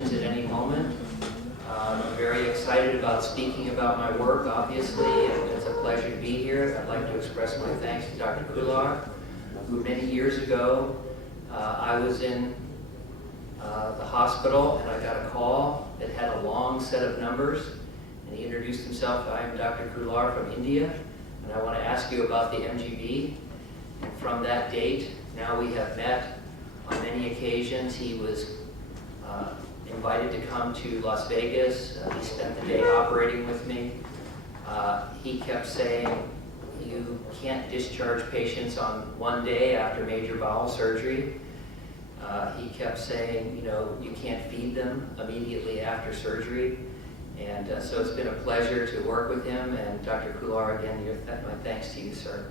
at any moment. I'm very excited about speaking about my work, obviously, and it's a pleasure to be here. I'd like to express my thanks to Dr. Kular, who many years ago, I was in the hospital and I got a call that had a long set of numbers, and he introduced himself. I am Dr. Kular from India, and I want to ask you about the MGB. And from that date, now we have met on many occasions. He was invited to come to Las Vegas. He spent the day operating with me. He kept saying, you can't discharge patients on one day after major bowel surgery. He kept saying, you can't feed them immediately after surgery. And so it's been a pleasure to work with him. And Dr. Kular, again, my thanks to you, sir.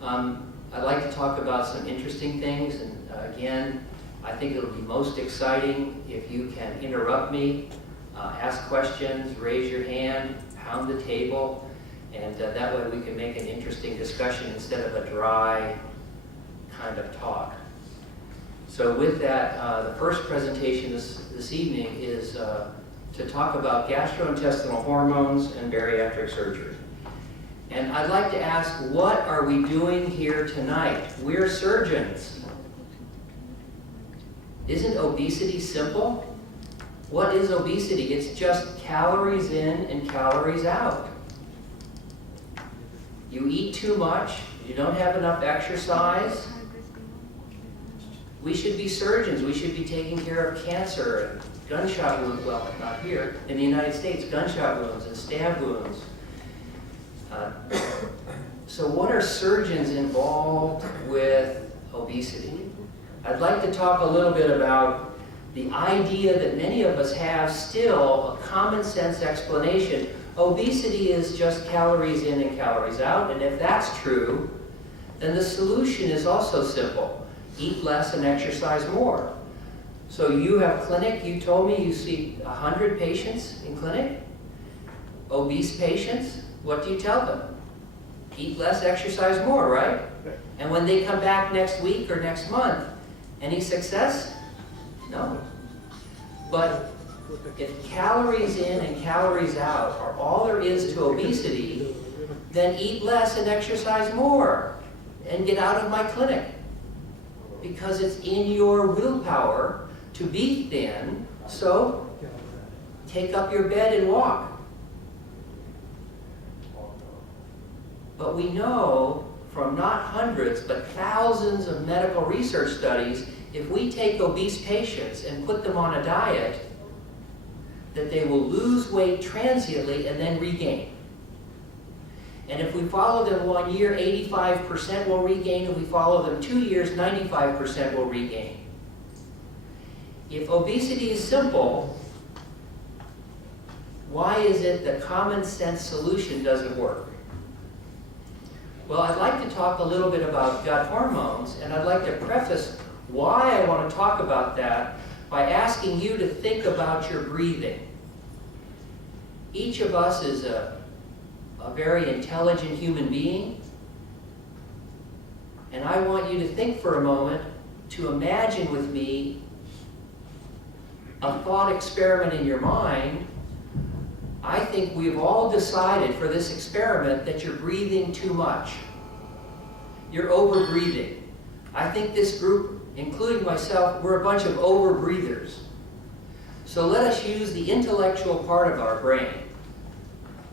I'd like to talk about some interesting things. And again, I think it'll be most exciting if you can interrupt me, ask questions, raise your hand, pound the table, and that way we can make an interesting discussion instead of a dry kind of talk. So with that, the first presentation this evening is to talk about gastrointestinal hormones and bariatric surgery. And I'd like to ask, what are we doing here tonight? We're surgeons. Isn't obesity simple? What is obesity? It's just calories in and calories out. You eat too much, you don't have enough exercise. We should be surgeons. We should be taking care of cancer and gunshot wounds. Well, not here. In the United States, gunshot wounds and stab wounds. So what are surgeons involved with obesity? I'd like to talk a little bit about the idea that many of us have still, a common sense explanation. Obesity is just calories in and calories out, and if that's true, then the solution is also simple. Eat less and exercise more. So you have clinic, you told me you see 100 patients in clinic, obese patients. What do you tell them? Eat less, exercise more, right? And when they come back next week or next month, any success? No. But if calories in and calories out are all there is to obesity, then eat less and exercise more and get out of my clinic. Because it's in your willpower to be thin, so take up your bed and walk. But we know from not hundreds, but thousands of medical research studies, if we take obese patients and put them on a diet, that they will lose weight transiently and then regain. And if we follow them 1 year, 85% will regain. If we follow them 2 years, 95% will regain. If obesity is simple, why is it the common sense solution doesn't work? Well, I'd like to talk a little bit about gut hormones, and I'd like to preface why I want to talk about that by asking you to think about your breathing. Each of us is a very intelligent human being, and I want you to think for a moment, to imagine with me a thought experiment in your mind. I think we've all decided for this experiment that you're breathing too much. You're over-breathing. I think this group, including myself, we're a bunch of over-breathers. So let us use the intellectual part of our brain,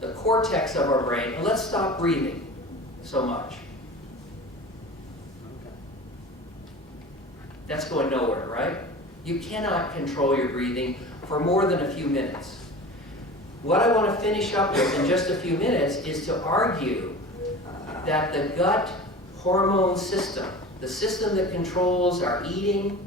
the cortex of our brain, and let's stop breathing so much. That's going nowhere, right? You cannot control your breathing for more than a few minutes. What I want to finish up with in just a few minutes is to argue that the gut hormone system, the system that controls our eating